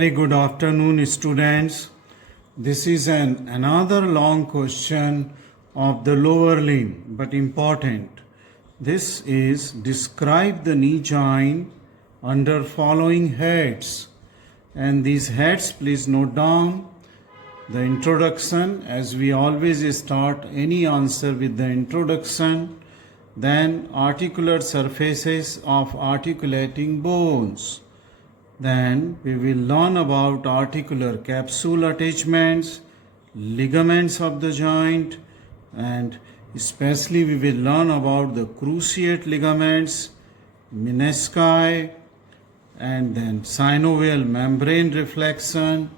Very good afternoon, students. This is another long question of the lower limb, but important. This is describe the knee joint under following heads. And these heads, please note down the introduction, as we always start any answer with the introduction. Then articular surfaces of articulating bones. Then we will learn about articular capsule attachments, ligaments of the joint, and especially we will learn about the cruciate ligaments, menisci, and then synovial membrane reflection,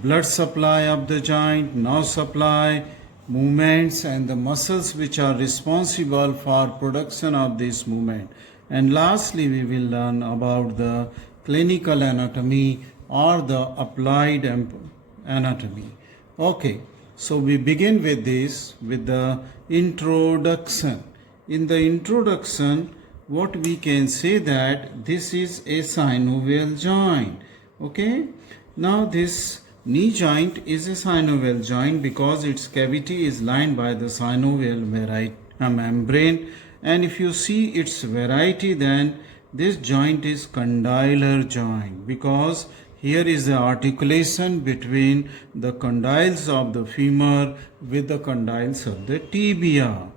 blood supply of the joint, nerve supply, movements, and the muscles which are responsible for production of this movement. And lastly, we will learn about the clinical anatomy or the applied anatomy. Okay, so we begin with this, with the introduction. In the introduction, what we can say that this is a synovial joint. Okay, now this knee joint is a synovial joint because its cavity is lined by the synovial membrane, and if you see its variety, then this joint is condylar joint because here is the articulation between the condyles of the femur with the condyles of the tibia.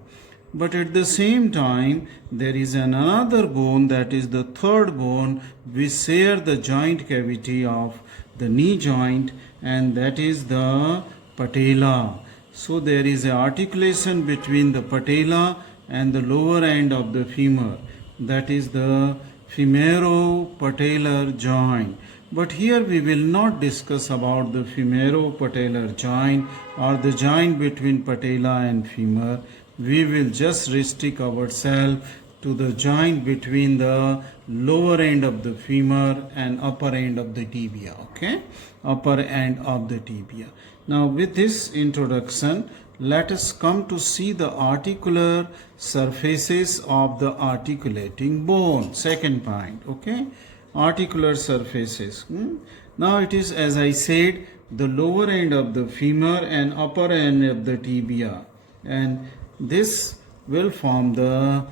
But at the same time, there is another bone, that is the third bone, which share the joint cavity of the knee joint, and that is the patella. So there is an articulation between the patella and the lower end of the femur, that is the femoropatellar joint. But here we will not discuss about the femoropatellar joint or the joint between patella and femur. We will just restrict ourselves to the joint between the lower end of the femur and upper end of the tibia. Okay, upper end of the tibia. Now with this introduction, let us come to see the articular surfaces of the articulating bone. Second point. Okay, articular surfaces. Now it is, as I said, the lower end of the femur and upper end of the tibia, and this will form the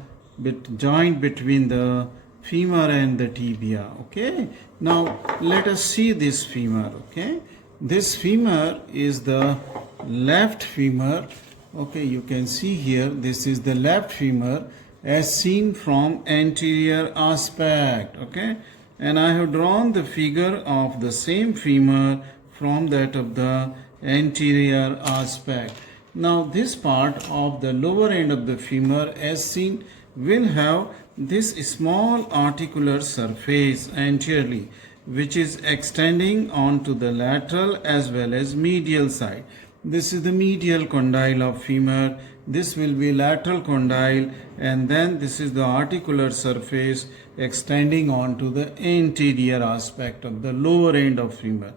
joint between the femur and the tibia. Okay, now let us see this femur. Okay, this femur is the left femur. Okay, you can see here, this is the left femur as seen from anterior aspect. Okay, and I have drawn the figure of the same femur from that of the anterior aspect. Now this part of the lower end of the femur as seen will have this small articular surface anteriorly, which is extending onto the lateral as well as medial side. This is the medial condyle of femur, this will be lateral condyle, and then this is the articular surface extending onto the anterior aspect of the lower end of femur.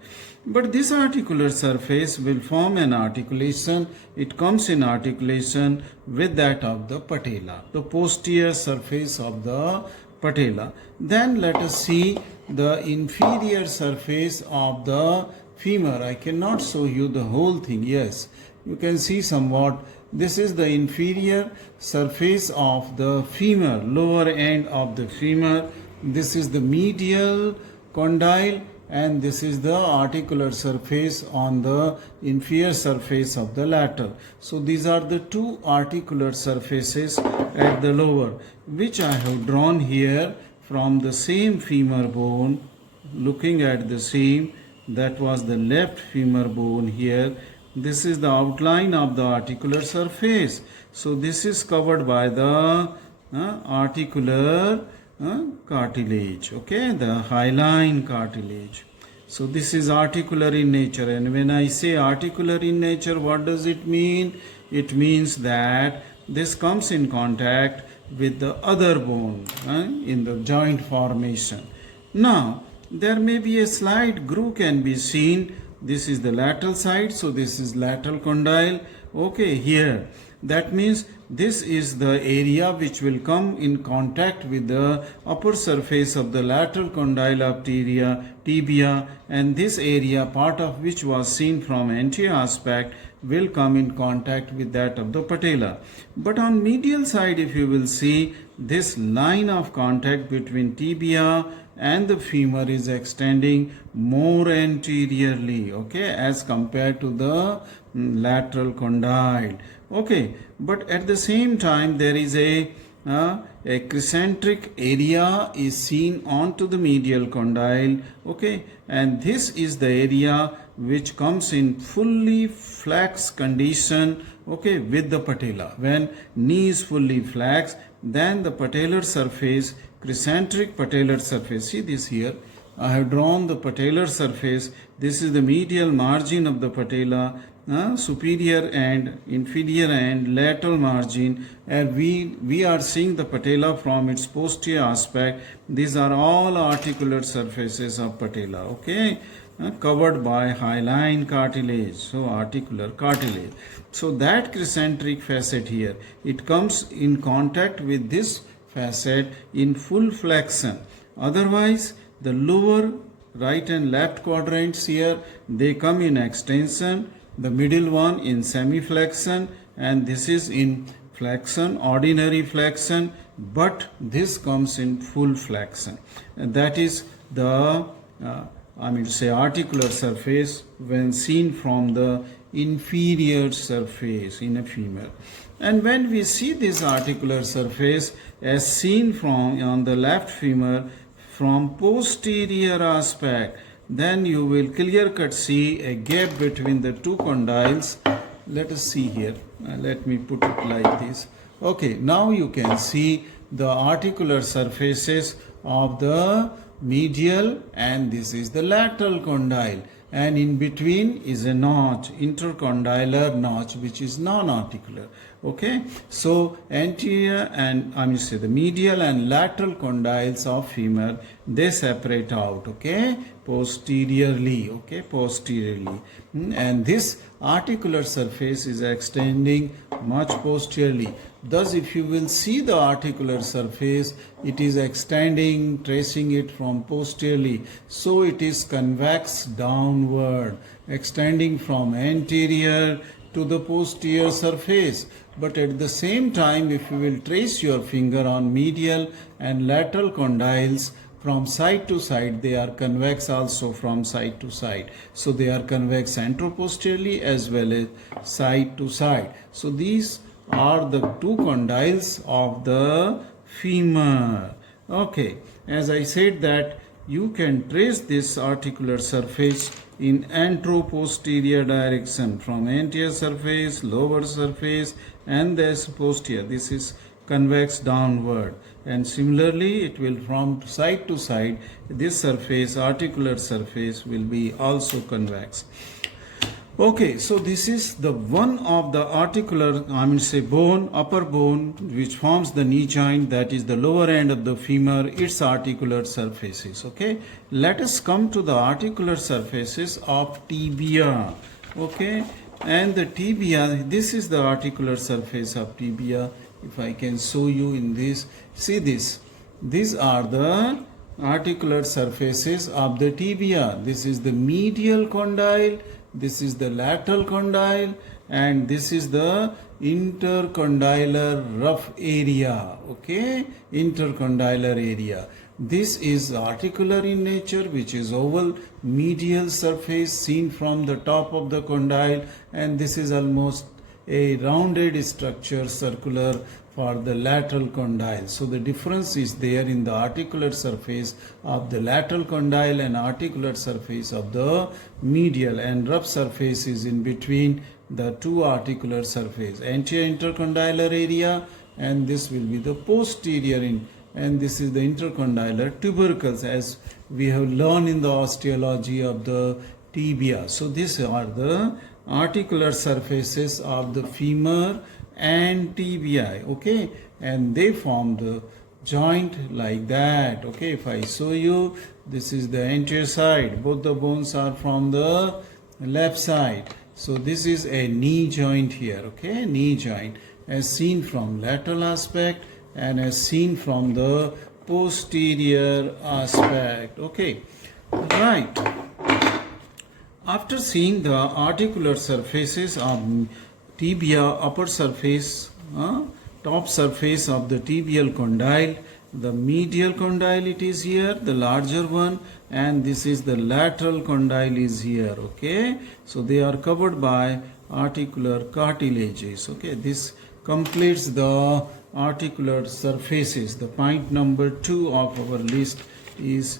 But this articular surface will form an articulation. It comes in articulation with that of the patella, the posterior surface of the patella. Then let us see the inferior surface of the femur. I cannot show you the whole thing. Yes, you can see somewhat. This is the inferior surface of the femur, lower end of the femur. This is the medial condyle, and this is the articular surface on the inferior surface of the lateral. So these are the two articular surfaces at the lower, which I have drawn here from the same femur bone. Looking at the same, that was the left femur bone here. This is the outline of the articular surface. So this is covered by the articular cartilage. Okay, the hyaline cartilage. So this is articular in nature, and when I say articular in nature, what does it mean? It means that this comes in contact with the other bone in the joint formation. Now there may be a slight groove can be seen. This is the lateral side, so this is lateral condyle. Okay, here that means this is the area which will come in contact with the upper surface of the lateral condyle of tibia, and this area, part of which was seen from anterior aspect, will come in contact with that of the patella. But on medial side, if you will see, this line of contact between tibia and the femur is extending more anteriorly, okay, as compared to the lateral condyle, okay. But at the same time, there is a concentric area is seen onto the medial condyle, okay, and this is the area which comes in fully flexed condition, okay, with the patella. When knee is fully flexed, then the patellar surface, concentric patellar surface, see this here, I have drawn the patellar surface. This is the medial margin of the patella, superior and inferior and lateral margin, and we are seeing the patella from its posterior aspect. These are all articular surfaces of patella, okay, covered by hyaline cartilage, so articular cartilage. So that concentric facet here, it comes in contact with this facet in full flexion. Otherwise, the lower right and left quadrants here, they come in extension, the middle one in semi-flexion, and this is in flexion, ordinary flexion, but this comes in full flexion. And that is the articular surface when seen from the inferior surface in a femur. And when we see this articular surface as seen from on the left femur from posterior aspect, then you will clear cut see a gap between the two condyles. Let us see here. Let me put it like this. Okay, now you can see the articular surfaces of the medial, and this is the lateral condyle, and in between is a notch, intercondylar notch, which is non-articular. Okay, so anterior and the medial and lateral condyles of femur, they separate out, okay, posteriorly, okay, posteriorly. And this articular surface is extending much posteriorly. Thus, if you will see the articular surface, it is extending, tracing it from posteriorly. So it is convex downward, extending from anterior to the posterior surface. But at the same time, if you will trace your finger on medial and lateral condyles, from side to side, they are convex also from side to side. So they are convex anteroposteriorly as well as side to side. So these are the two condyles of the femur. Okay, as I said that you can trace this articular surface in anteroposterior direction, from anterior surface, lower surface, and this posterior. This is convex downward, and similarly it will from side to side, this surface, articular surface, will be also convex. Okay, so this is the one of the articular, bone, upper bone, which forms the knee joint, that is the lower end of the femur, its articular surfaces. Okay, let us come to the articular surfaces of tibia. Okay, and the tibia, this is the articular surface of tibia. If I can show you in this, see this. These are the articular surfaces of the tibia. This is the medial condyle, this is the lateral condyle, and this is the intercondylar rough area. Okay, intercondylar area. This is articular in nature, which is oval medial surface seen from the top of the condyle, and this is almost a rounded structure, circular, for the lateral condyle. So the difference is there in the articular surface of the lateral condyle and articular surface of the medial, and rough surface is in between the two articular surface, anterior intercondylar area, and this will be the posterior and this is the intercondylar tubercles, as we have learned in the osteology of the tibia. So these are the articular surfaces of the femur and tibia. Okay, and they form the joint like that. Okay, if I show you, this is the anterior side, both the bones are from the left side. So this is a knee joint here. Okay, knee joint, as seen from lateral aspect and as seen from the posterior aspect. Okay, right. After seeing the articular surfaces of tibia, upper surface, top surface of the tibial condyle, the medial condyle it is here, the larger one, and this is the lateral condyle is here. Okay, so they are covered by articular cartilages. Okay, this completes the articular surfaces. The point number 2 of our list is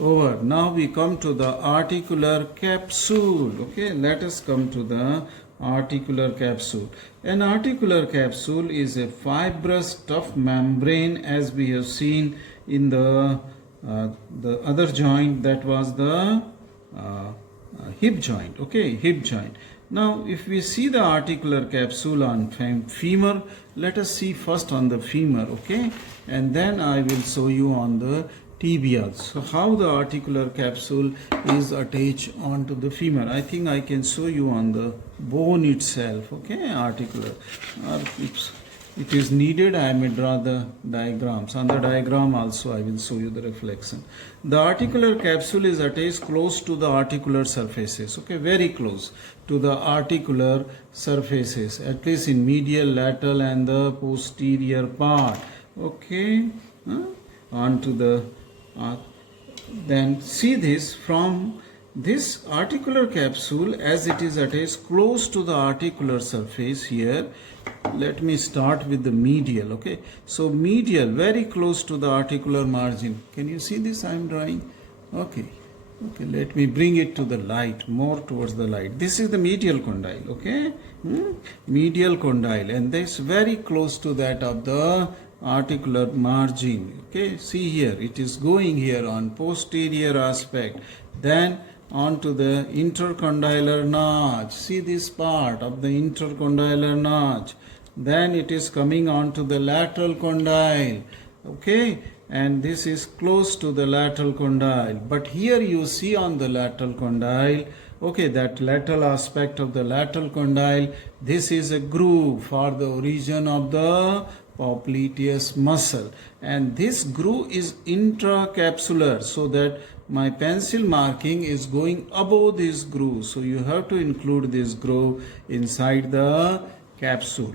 over. Now we come to the articular capsule. Okay, let us come to the articular capsule. An articular capsule is a fibrous tough membrane, as we have seen in the other joint, that was the hip joint. Okay, hip joint. Now if we see the articular capsule on femur, let us see first on the femur. Okay, and then I will show you on the tibia. So how the articular capsule is attached onto the femur. I think I can show you on the bone itself. Okay, articular. If it is needed, I may draw the diagrams. On the diagram also I will show you the reflection. The articular capsule is attached close to the articular surfaces. Okay, very close to the articular surfaces, at least in medial, lateral and the posterior part. Okay, onto the then see this from this articular capsule, as it is attached close to the articular surface here. Let me start with the medial. Okay, so medial, very close to the articular margin. Can you see this I am drawing? Okay, let me bring it to the light, more towards the light. This is the medial condyle. Okay, medial condyle, and this very close to that of the articular margin. Okay, see here, it is going here on posterior aspect, then onto the intercondylar notch. See this part of the intercondylar notch, then it is coming onto the lateral condyle. Okay, and this is close to the lateral condyle, but here you see on the lateral condyle, okay, that lateral aspect of the lateral condyle, this is a groove for the origin of the popliteus muscle, and this groove is intracapsular, so that my pencil marking is going above this groove, so you have to include this groove inside the capsule,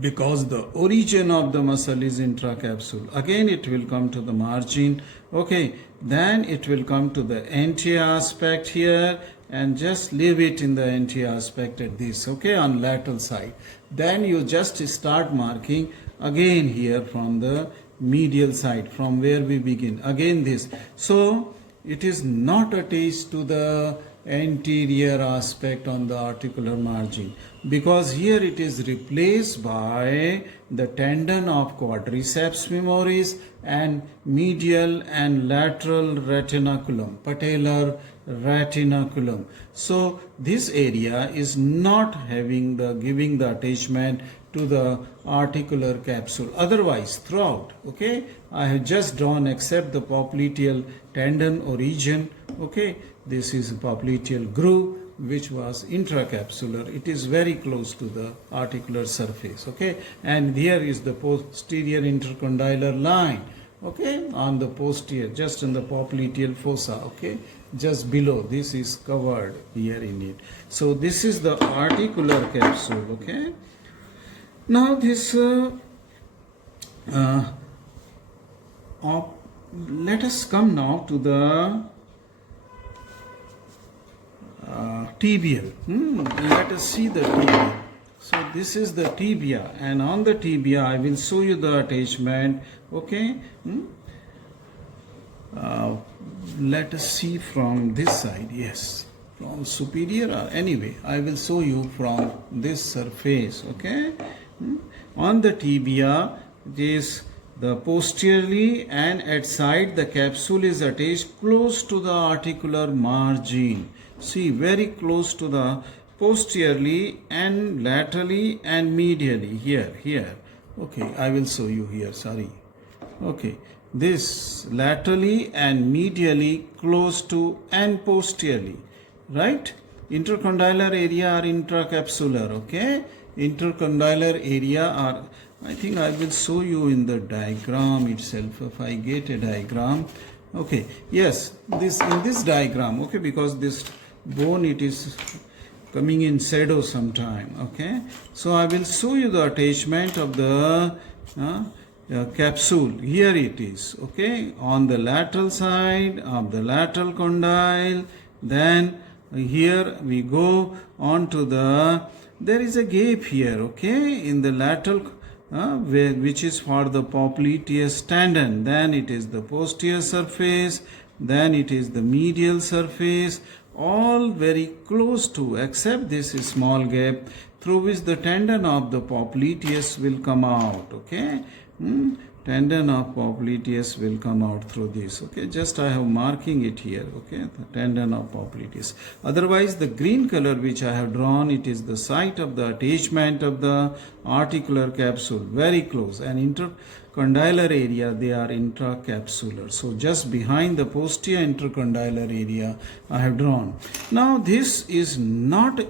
because the origin of the muscle is intracapsule. Again it will come to the margin. Okay, then it will come to the anterior aspect here, and just leave it in the anterior aspect at this. Okay, on lateral side, then you just start marking again here from the medial side, from where we begin, again this. So it is not attached to the anterior aspect on the articular margin, because here it is replaced by the tendon of quadriceps femoris and medial and lateral retinaculum, patellar retinaculum. So this area is not having the giving the attachment to the articular capsule. Otherwise throughout, okay, I have just drawn except the popliteal tendon or region. Okay, this is a popliteal groove which was intracapsular. It is very close to the articular surface. Okay, and here is the posterior intercondylar line. Okay, on the posterior, just in the popliteal fossa. Okay, just below, this is covered here in it. So this is the articular capsule. Okay, now this let us come now to the tibial. Let us see the tibia. So this is the tibia, and on the tibia I will show you the attachment. Okay, let us see from this side. Yes, from superior, or anyway I will show you from this surface. Okay, on the tibia it is the posteriorly, and at side the capsule is attached close to the articular margin. See, very close to the posteriorly and laterally and medially here. Okay, I will show you here, sorry. Okay, this laterally and medially close to and posteriorly, right? intercondylar area or intracapsular, okay? Intercondylar area are, I think I will show you in the diagram itself if I get a diagram. Okay, yes, this in this diagram, okay, because this bone it is coming in shadow sometime, okay? So I will show you the attachment of the capsule. Here it is, okay, on the lateral side of the lateral condyle. Then here we go on to there is a gap here, okay, in the lateral which is for the popliteus tendon. Then it is the posterior surface, then it is the medial surface, all very close to, except this small gap through which the tendon of the popliteus will come out, okay? Tendon of popliteus will come out through this, okay? Just I have marking it here, okay? The tendon of popliteus. Otherwise, the green color which I have drawn, it is the site of the attachment of the articular capsule, very close. And intercondylar area, they are intracapsular. So just behind the posterior intercondylar area I have drawn. Now this is not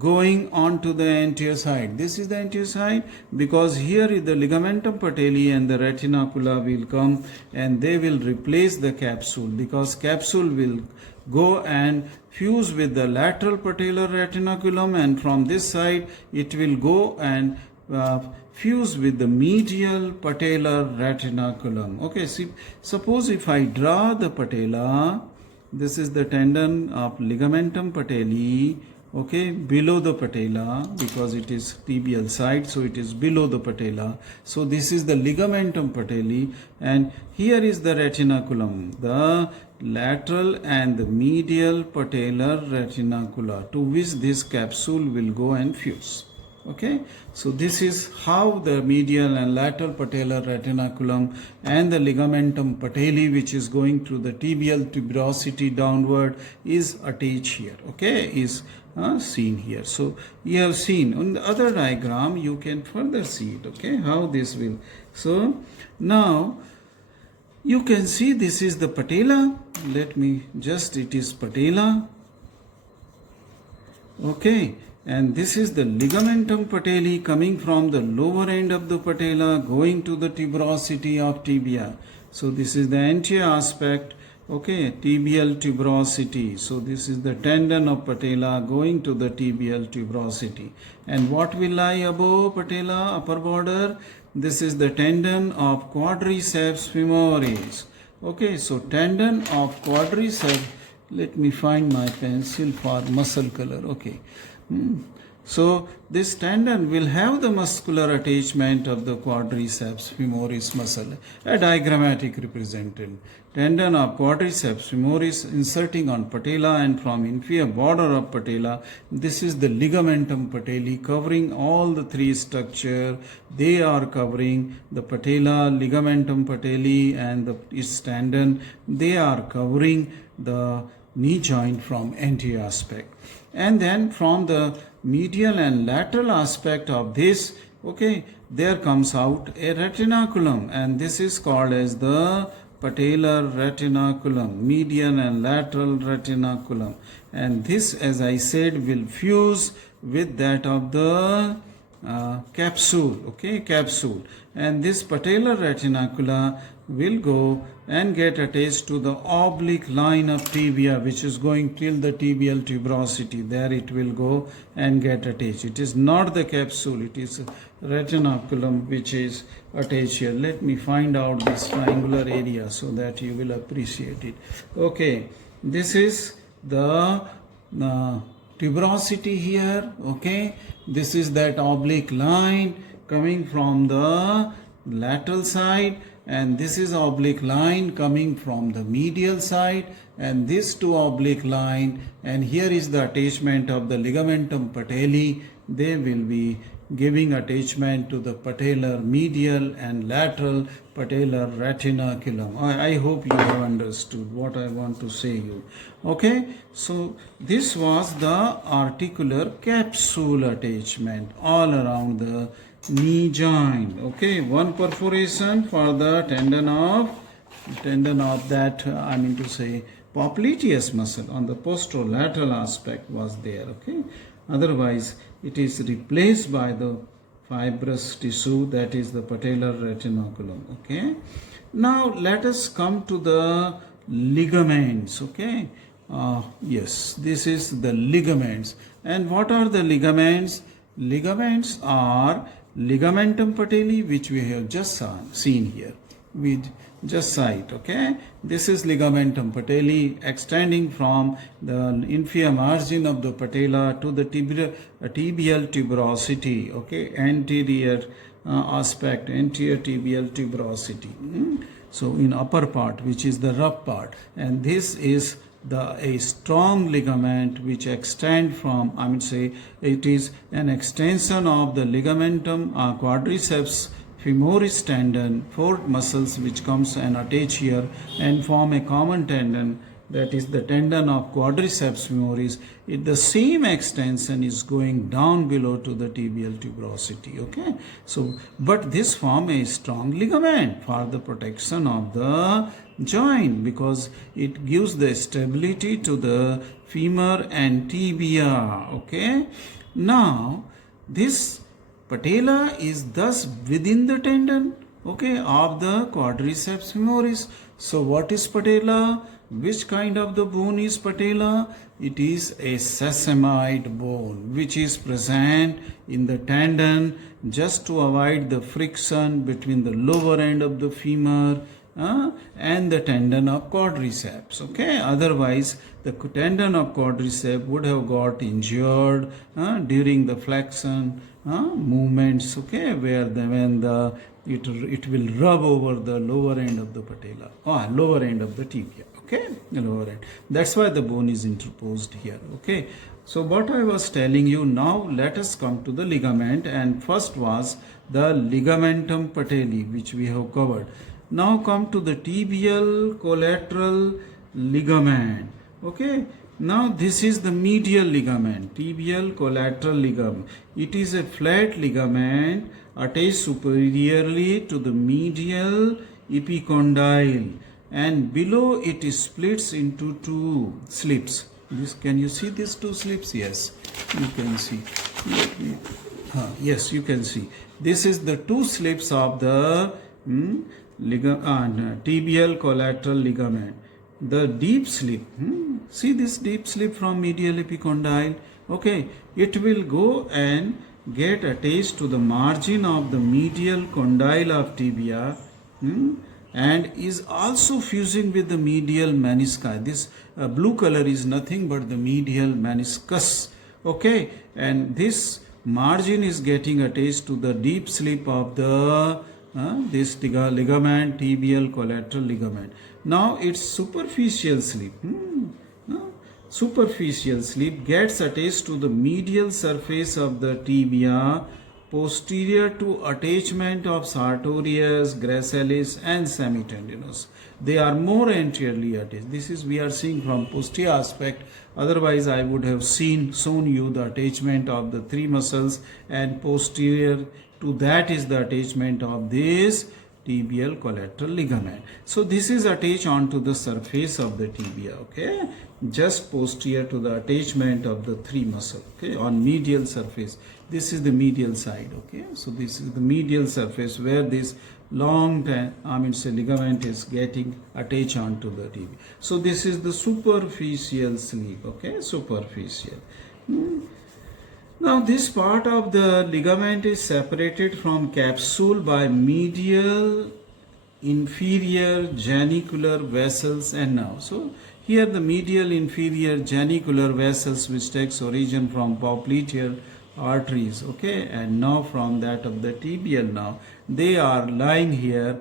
going on to the anterior side. This is the anterior side because here is the ligamentum patelli and the retinacula will come and they will replace the capsule, because capsule will go and fuse with the lateral patellar retinaculum, and from this side it will go and fuse with the medial patellar retinaculum. Okay, see, suppose if I draw the patella, this is the tendon of ligamentum patelli, okay, below the patella, because it is tibial side, so it is below the patella. So this is the ligamentum patelli, and here is the retinaculum, the lateral and the medial patellar retinacula, to which this capsule will go and fuse. Okay, so this is how the medial and lateral patellar retinaculum and the ligamentum patelli, which is going through the tibial tuberosity downward, is attached here, okay, is seen here. So you have seen on the other diagram, you can further see it, okay, how this will. So now you can see this is the patella. Let me just, it is patella, okay, and this is the ligamentum patelli coming from the lower end of the patella going to the tuberosity of tibia. So this is the anterior aspect, okay, tibial tuberosity. So this is the tendon of patella going to the tibial tuberosity. And what will lie above patella, upper border? This is the tendon of quadriceps femoris. Okay, so tendon of quadriceps, let me find my pencil for muscle color, okay. So this tendon will have the muscular attachment of the quadriceps femoris muscle, a diagrammatic represented. Tendon of quadriceps femoris inserting on patella, and from inferior border of patella, this is the ligamentum patelli covering all the three structure. They are covering the patella, ligamentum patelli and its tendon. They are covering the knee joint from anterior aspect. And then from the medial and lateral aspect of this, okay, there comes out a retinaculum, and this is called as the patellar retinaculum, median and lateral retinaculum. And this, as I said, will fuse with that of the capsule, okay, capsule. And this patellar retinacula will go and get attached to the oblique line of tibia, which is going till the tibial tuberosity. There it will go and get attached. It is not the capsule, it is retinaculum which is attached here. Let me find out this triangular area so that you will appreciate it. Okay, this is the tuberosity here, okay. This is that oblique line coming from the lateral side, and this is oblique line coming from the medial side, and this two oblique line, and here is the attachment of the ligamentum patelli. They will be giving attachment to the patellar medial and lateral patellar retinaculum. I hope you have understood what I want to say you. Okay, so this was the articular capsule attachment all around the knee joint. Okay, one perforation for the tendon of that, I mean to say popliteus muscle on the posterolateral aspect was there. Okay, otherwise it is replaced by the fibrous tissue, that is the patellar retinaculum. Okay, now let us come to the ligaments. Okay, yes, this is the ligaments. And what are the ligaments? Ligaments are ligamentum patelli, which we have just seen here. We just saw it. Okay, this is ligamentum patelli, extending from the inferior margin of the patella to the tibial tuberosity. Okay, anterior aspect, anterior tibial tuberosity. So in upper part, which is the rough part, and this is a strong ligament which extend from, I mean say, it is an extension of the ligamentum quadriceps femoris tendon, four muscles which comes and attach here and form a common tendon, that is the tendon of quadriceps femoris. The same extension is going down below to the tibial tuberosity. Okay, so but this form a strong ligament for the protection of the joint, because it gives the stability to the femur and tibia. Okay, now this patella is thus within the tendon, okay, of the quadriceps femoris. So what is patella? Which kind of the bone is patella? It is a sesamoid bone which is present in the tendon just to avoid the friction between the lower end of the femur and the tendon of quadriceps. Okay, otherwise the tendon of quadriceps would have got injured during the flexion movements. Okay, where it will rub over the lower end of the patella, lower end of the tibia. Okay, the lower end. That's why the bone is interposed here. Okay, so what I was telling you, now let us come to the ligament, and first was the ligamentum patelli, which we have covered. Now come to the tibial collateral ligament. Okay, now this is the medial ligament, tibial collateral ligament. It is a flat ligament attached superiorly to the medial epicondyle, and below it splits into two slips. This, can you see these two slips? Yes, you can see. Yes, you can see. This is the two slips of the tibial collateral ligament. The deep slip, see this deep slip from medial epicondyle. Okay, it will go and get attached to the margin of the medial condyle of tibia, and is also fusing with the medial menisci. This blue color is nothing but the medial meniscus. Okay, and this margin is getting attached to the deep slip of the this ligament, tibial collateral ligament. Now its superficial slip, superficial slip gets attached to the medial surface of the tibia, posterior to attachment of sartorius, gracilis and semitendinous. They are more anteriorly attached. This is we are seeing from posterior aspect. Otherwise I would have shown you the attachment of the three muscles, and posterior to that is the attachment of this tibial collateral ligament. So this is attached onto the surface of the tibia. Okay, just posterior to the attachment of the three muscle. Okay, on medial surface. This is the medial side. Okay, so this is the medial surface where this long ligament is getting attached onto the tibia. So this is the superficial slip. Okay, superficial. Now this part of the ligament is separated from capsule by medial inferior genicular vessels and nerves. So here the medial inferior genicular vessels, which takes origin from popliteal arteries, okay, and now from that of the tibial nerve, they are lying here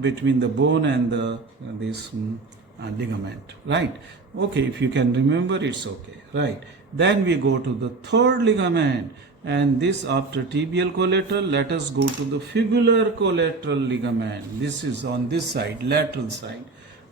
between the bone and the this ligament, right? Okay, if you can remember, it's okay, right? Then we go to the third ligament, and this after tibial collateral, let us go to the fibular collateral ligament. This is on this side, lateral side.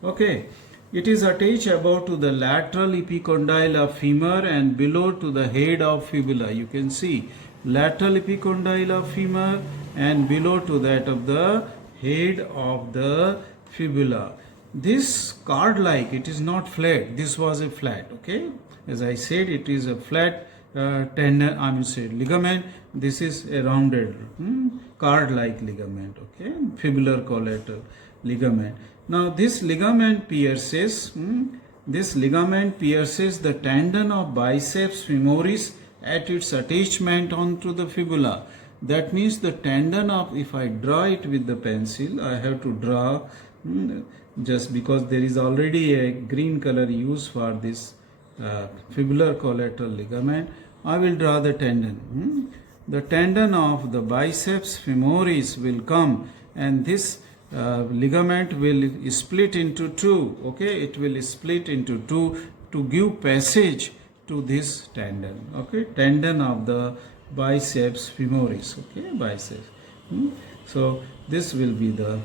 Okay, it is attached above to the lateral epicondyle of femur and below to the head of fibula. You can see lateral epicondyle of femur and below to that of the head of the fibula. this card-like, it is not flat. This was a flat, okay? As I said, it is a flat tendon, I mean say ligament. This is a rounded card-like ligament, okay? Fibular collateral ligament. Now this ligament pierces, the tendon of biceps femoris at its attachment onto the fibula. That means the tendon of, if I draw it with the pencil, I have to draw just because there is already a green color used for this fibular collateral ligament. I will draw the tendon. The tendon of the biceps femoris will come, and this ligament will split into two. Okay, it will split into two to give passage to this tendon. Okay, tendon of the biceps femoris. Okay, biceps. So this will be the.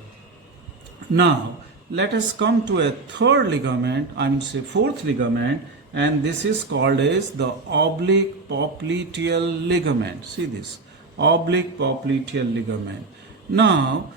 Now let us come to a third ligament, I mean say fourth ligament, and this is called as the oblique popliteal ligament. See this, oblique popliteal ligament. Now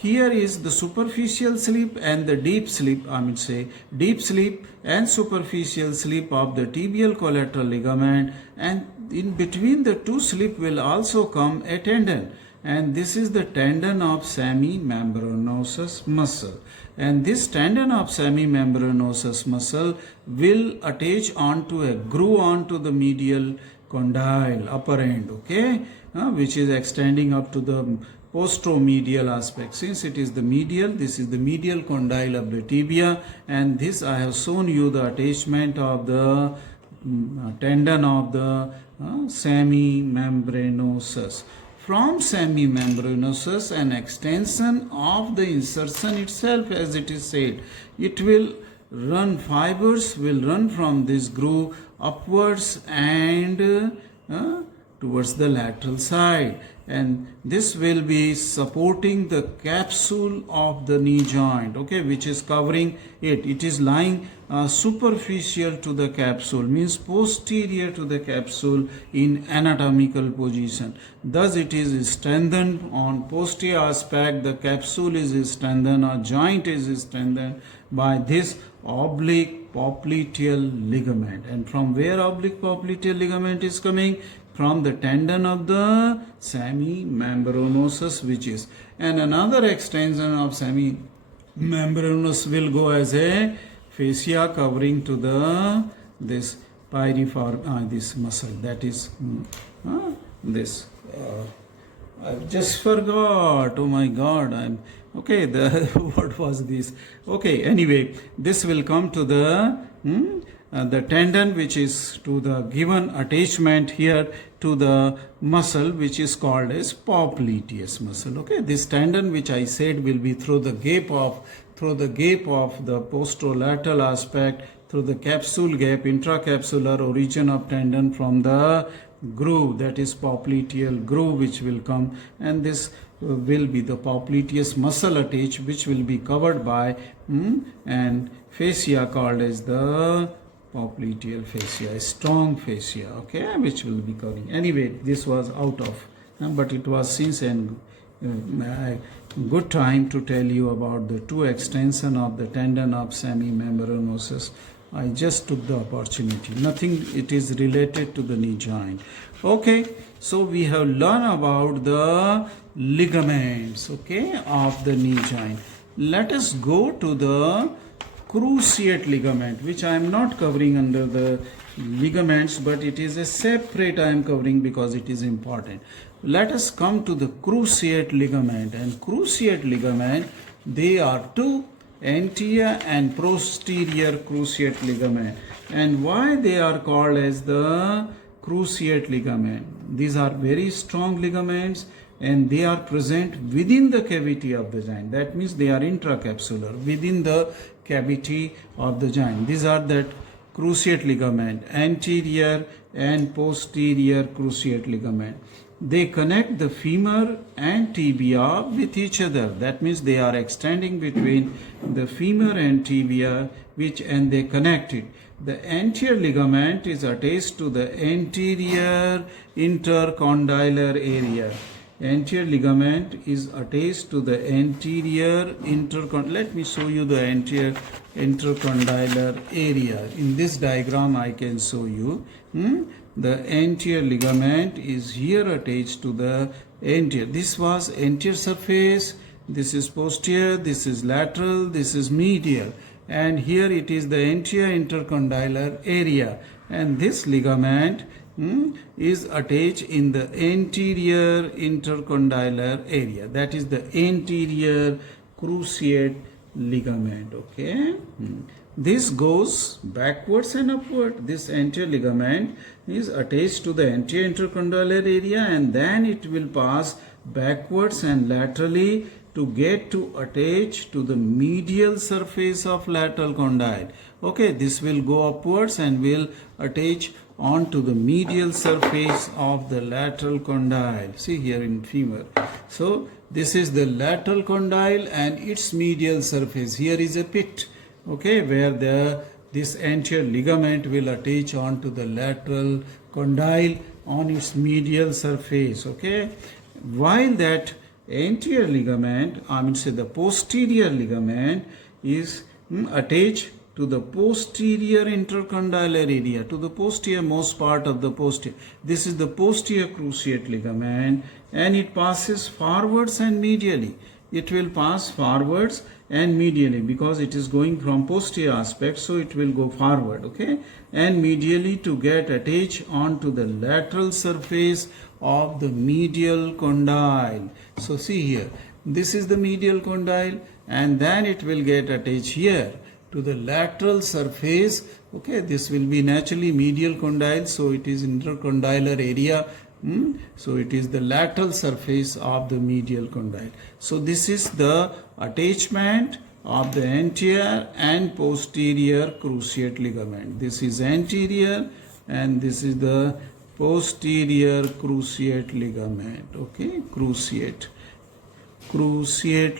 here is the superficial slip and the deep slip, I mean say deep slip and superficial slip of the tibial collateral ligament, and in between the two slip will also come a tendon, and this is the tendon of semimembranosus muscle. And this tendon of semimembranosus muscle will attach onto a groove onto the medial condyle upper end, okay, which is extending up to the posteromedial aspect. Since it is the medial, this is the medial condyle of the tibia, and this I have shown you the attachment of the tendon of the semimembranosus. From semimembranosus, an extension of the insertion itself, as it is said, it will run, fibers will run from this groove upwards and towards the lateral side, and this will be supporting the capsule of the knee joint, okay, which is covering it. It is lying superficial to the capsule, means posterior to the capsule in anatomical position. Thus it is strengthened on posterior aspect. The capsule is strengthened, or joint is strengthened by this oblique popliteal ligament. And from where oblique popliteal ligament is coming? From the tendon of the semimembranosus, which is, and another extension of semimembranous will go as a fascia covering to the this piriform this muscle, that is this I just forgot, oh my god, I'm okay, the what was this, okay, anyway, this will come to the tendon which is to the given attachment here to the muscle which is called as popliteus muscle. Okay, this tendon which I said will be through the gap of the posterolateral aspect, through the capsule gap, intracapsular origin of tendon from the groove, that is popliteal groove, which will come, and this will be the popliteus muscle attached, which will be covered by and fascia called as the popliteal fascia, a strong fascia, okay, which will be covering. Anyway, this was out of, but it was since and good time to tell you about the two extension of the tendon of semimembranosus. I just took the opportunity. Nothing, it is related to the knee joint. Okay, so we have learned about the ligaments, okay, of the knee joint. Let us go to the cruciate ligament, which I am not covering under the ligaments, but it is a separate I am covering because it is important. Let us come to the cruciate ligament. And cruciate ligament, they are two anterior and posterior cruciate ligament. And why they are called as the cruciate ligament? These are very strong ligaments, and they are present within the cavity of the joint. That means they are intracapsular, within the cavity of the joint. These are that cruciate ligament, anterior and posterior cruciate ligament. They connect the femur and tibia with each other. That means they are extending between the femur and tibia, and they connect it. The anterior ligament is attached to the anterior intercondylar area, anterior ligament is attached to the anterior let me show you the anterior intercondylar area. In this diagram I can show you. The anterior ligament is here attached to the anterior. This was anterior surface, this is posterior, this is lateral, this is medial, and here it is the anterior intercondylar area, and this ligament is attached in the anterior intercondylar area, that is the anterior cruciate ligament. Okay. This goes backwards and upward. This anterior ligament is attached to the anterior intercondylar area, and then it will pass backwards and laterally to get to attach to the medial surface of lateral condyle. Okay, this will go upwards and will attach onto the medial surface of the lateral condyle. See here in femur. So this is the lateral condyle and its medial surface. Here is a pit, okay, where this anterior ligament will attach onto the lateral condyle on its medial surface. Okay, while that anterior ligament, the posterior ligament is attached to the posterior intercondylar area, to the posterior most part of the posterior. This is the posterior cruciate ligament, and it passes forwards and medially. It will pass forwards and medially because it is going from posterior aspect, so it will go forward, okay, and medially to get attached onto the lateral surface of the medial condyle. So see here, this is the medial condyle, and then it will get attached here to the lateral surface. Okay, this will be naturally medial condyle, so it is intercondylar area. So it is the lateral surface of the medial condyle. So this is the attachment of the anterior and posterior cruciate ligament. This is anterior and this is the posterior cruciate ligament. Okay, cruciate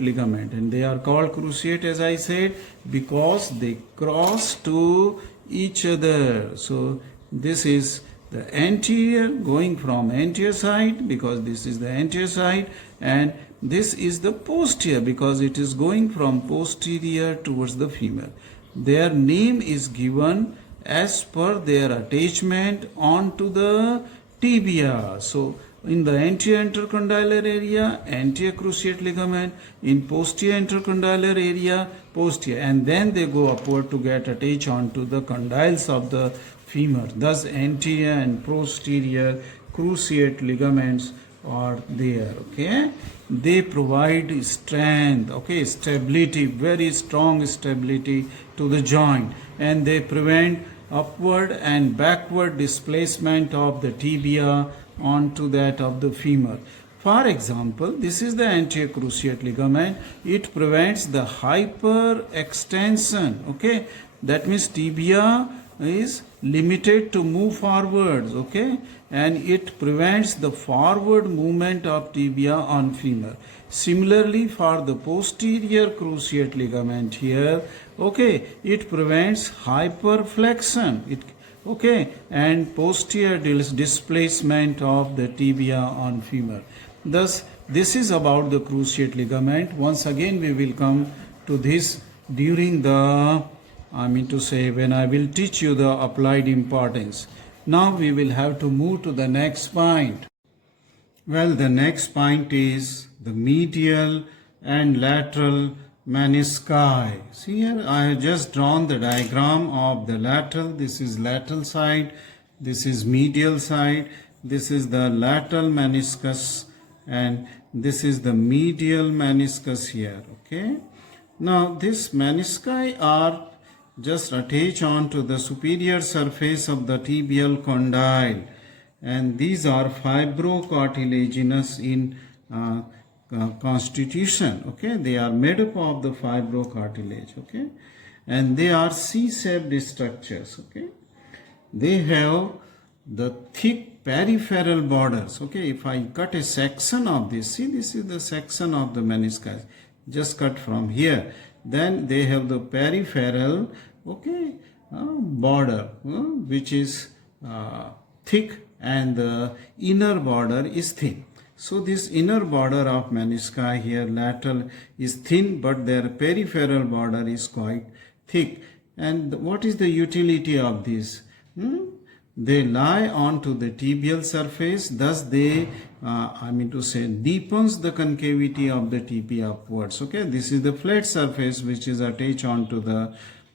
ligament, and they are called cruciate, as I said, because they cross to each other. So this is the anterior going from anterior side because this is the anterior side, and this is the posterior because it is going from posterior towards the femur. Their name is given as per their attachment onto the tibia. So in the anterior intercondylar area, anterior cruciate ligament, in posterior intercondylar area, posterior, and then they go upward to get attached onto the condyles of the femur. Thus anterior and posterior cruciate ligaments are there. Okay, they provide strength, okay, stability, very strong stability to the joint, and they prevent upward and backward displacement of the tibia onto that of the femur. For example, this is the anterior cruciate ligament. It prevents the hyperextension. Okay, that means tibia is limited to move forwards. Okay, and it prevents the forward movement of tibia on femur. Similarly, for the posterior cruciate ligament here, okay, it prevents hyperflexion. Okay, and posterior displacement of the tibia on femur. Thus, this is about the cruciate ligament. Once again, we will come to this during the, when I will teach you the applied importance. Now we will have to move to the next point. Well, the next point is the medial and lateral menisci. See here, I have just drawn the diagram of the lateral. This is lateral side, this is medial side, this is the lateral meniscus, and this is the medial meniscus here. Okay, now this menisci are just attached onto the superior surface of the tibial condyle, and these are fibrocartilaginous in constitution. Okay, they are made up of the fibrocartilage. Okay, and they are C-shaped structures. Okay, they have the thick peripheral borders. Okay, if I cut a section of this, see, this is the section of the meniscus, just cut from here, then they have the peripheral, okay, border, which is thick, and the inner border is thin. So this inner border of menisci here, lateral, is thin, but their peripheral border is quite thick. And what is the utility of this? They lie onto the tibial surface, thus they, deepens the concavity of the tibia upwards. Okay, this is the flat surface which is attached onto the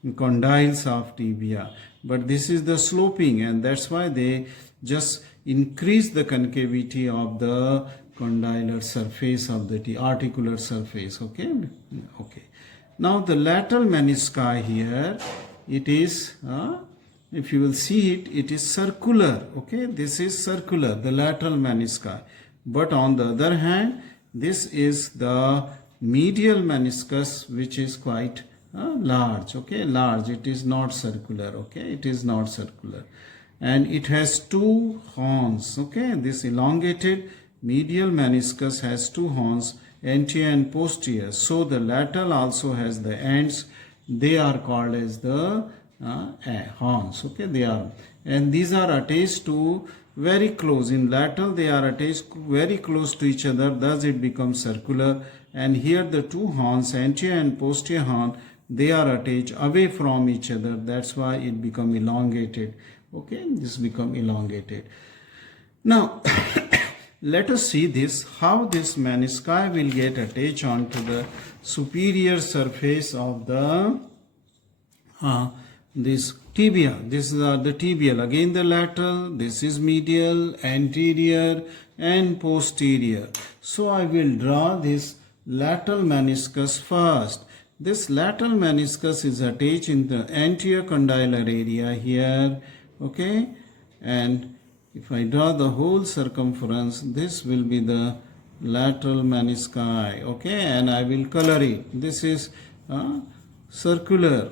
condyles of tibia, but this is the sloping, and that's why they just increase the concavity of the condylar surface of the articular surface. Okay. Now the lateral menisci here, it is if you will see it, it is circular. Okay, this is circular, the lateral menisci. But on the other hand, this is the medial meniscus, which is quite large. Okay, large. It is not circular. Okay, it is not circular, and it has two horns. Okay, this elongated medial meniscus has two horns, anterior and posterior. So the lateral also has the ends. They are called as the horns. Okay, they are, and these are attached to very close. In lateral they are attached very close to each other, thus it becomes circular. And here the two horns, anterior and posterior horn, they are attached away from each other, that's why it become elongated. Okay, this become elongated. Now let us see this, how this menisci will get attached onto the superior surface of the this tibia. This is the tibial, again the lateral, this is medial, anterior and posterior. So I will draw this lateral meniscus first. This lateral meniscus is attached in the anterior condylar area here. Okay, and if I draw the whole circumference, this will be the lateral menisci. Okay, and I will color it. This is circular.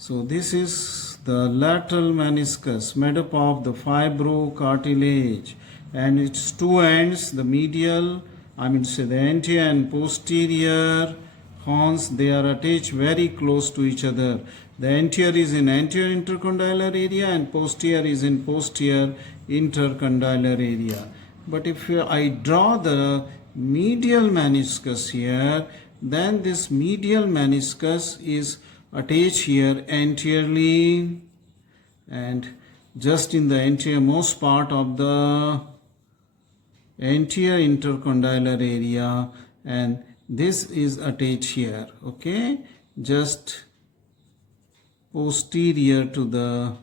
So this is the lateral meniscus made up of the fibrocartilage, and its two ends, the medial, the anterior and posterior horns, they are attached very close to each other. The anterior is in anterior intercondylar area and posterior is in posterior intercondylar area. But if I draw the medial meniscus here, then this medial meniscus is attached here anteriorly and just in the anteriormost part of the anterior intercondylar area, and this is attached here. Okay, just posterior to the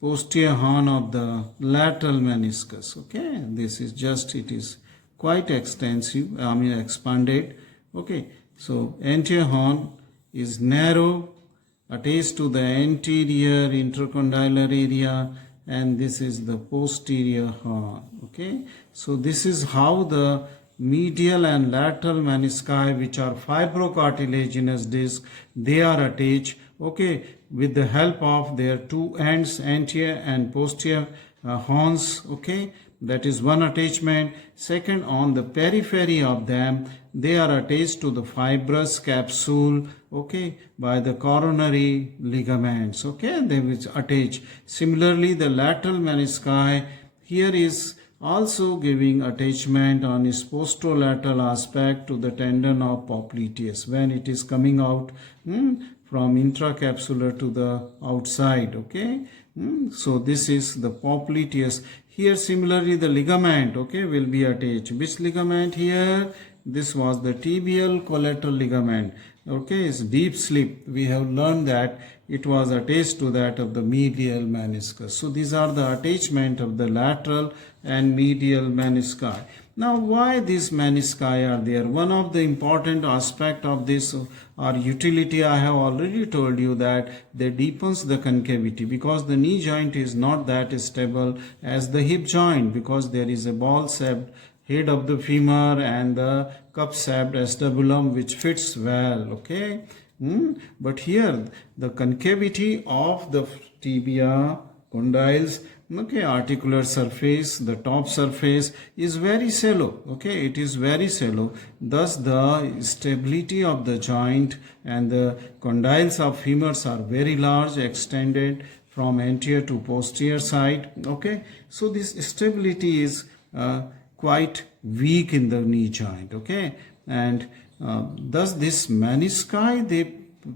posterior horn of the lateral meniscus. Okay, this is just, it is quite extensive, expanded. Okay, so anterior horn is narrow, attached to the anterior intercondylar area, and this is the posterior horn. Okay, so this is how the medial and lateral menisci, which are fibrocartilaginous disc, they are attached. Okay, with the help of their two ends, anterior and posterior horns. Okay, that is one attachment. Second, on the periphery of them, they are attached to the fibrous capsule. Okay, by the coronary ligaments. Okay, they will attach. Similarly, the lateral menisci here is also giving attachment on its posterolateral aspect to the tendon of popliteus when it is coming out from intracapsular to the outside. Okay, so this is the popliteus. Here similarly the ligament, okay, will be attached. Which ligament here? This was the tibial collateral ligament. Okay, it's deep slip. We have learned that it was attached to that of the medial meniscus. So these are the attachment of the lateral and medial menisci. Now why these menisci are there? One of the important aspect of this or utility, I have already told you that they deepens the concavity, because the knee joint is not that stable as the hip joint, because there is a ball-shaped head of the femur and the cup-shaped acetabulum which fits well. Okay, but here the concavity of the tibia, condyles, okay, articular surface, the top surface is very shallow. Okay, it is very shallow. Thus the stability of the joint and the condyles of femurs are very large, extended from anterior to posterior side. Okay, so this stability is quite weak in the knee joint, okay? And thus this menisci, they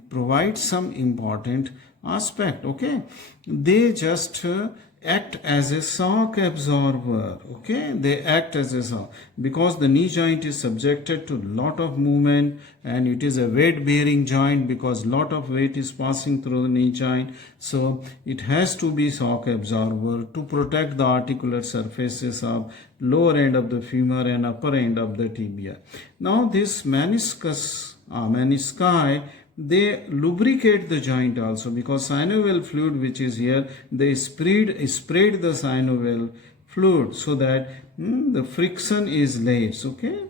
provide some important aspect, okay? They just act as a shock absorber, okay? They act as a shock because the knee joint is subjected to lot of movement, and it is a weight bearing joint because lot of weight is passing through the knee joint, so it has to be shock absorber to protect the articular surfaces of lower end of the femur and upper end of the tibia. Now this menisci, they lubricate the joint also, because synovial fluid which is here, they sprayed the synovial fluid so that the friction is less, okay?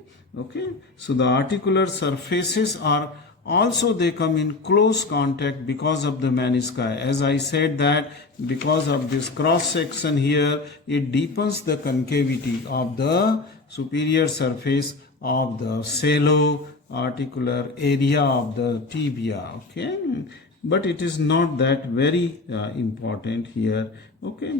So the articular surfaces are also, they come in close contact because of the menisci. As I said that because of this cross section here, it deepens the concavity of the superior surface of the shallow articular area of the tibia, okay? But it is not that very important here, okay?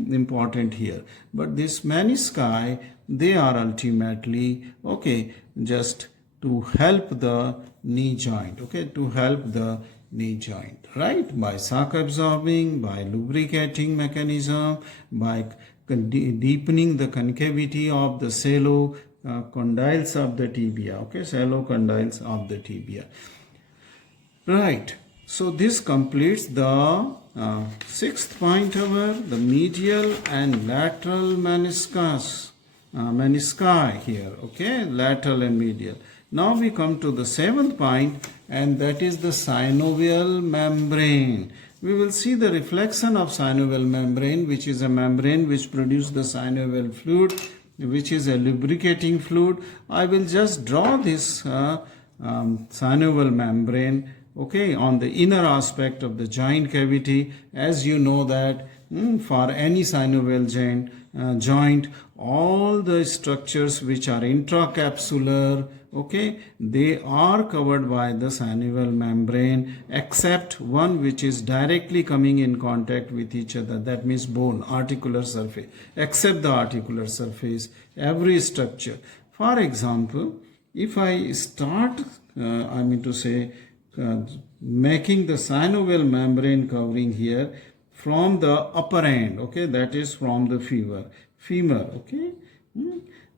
But this menisci, they are ultimately, okay, just to help the knee joint, okay? To help the knee joint, right? By shock absorbing, by lubricating mechanism, by deepening the concavity of the shallow condyles of the tibia, okay? Shallow condyles of the tibia, right? So this completes the sixth point over the medial and lateral menisci here, okay? Lateral and medial. Now we come to the seventh point, and that is the synovial membrane. We will see the reflection of synovial membrane, which is a membrane which produces the synovial fluid, which is a lubricating fluid. I will just draw this synovial membrane, okay, on the inner aspect of the joint cavity. As you know that for any synovial joint, all the structures which are intracapsular, okay, they are covered by the synovial membrane, except one which is directly coming in contact with each other, that means bone, articular surface. Except the articular surface, every structure. For example, if I start making the synovial membrane covering here from the upper end, okay, that is from the femur, okay.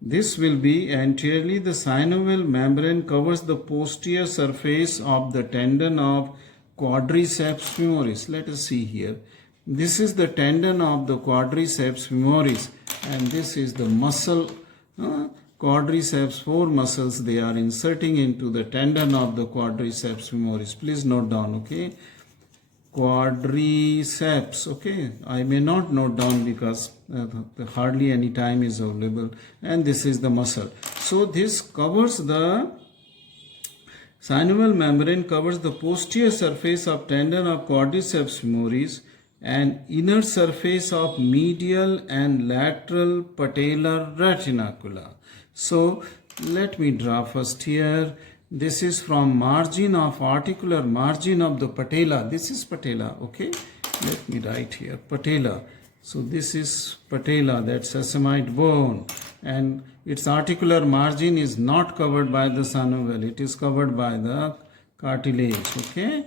This will be anteriorly, the synovial membrane covers the posterior surface of the tendon of quadriceps femoris. Let us see here. This is the tendon of the quadriceps femoris, and this is the muscle, quadriceps, four muscles they are inserting into the tendon of the quadriceps femoris. Please note down, okay? Quadriceps, okay? I may not note down because hardly any time is available, and this is the muscle. So this covers the synovial membrane, covers the posterior surface of tendon of quadriceps femoris and inner surface of medial and lateral patellar reticula. So let me draw first here. This is from margin of articular margin of the patella. This is patella, okay? Let me write here, patella. So this is patella, that sesamite bone, and its articular margin is not covered by the synovial. It is covered by the cartilage, okay?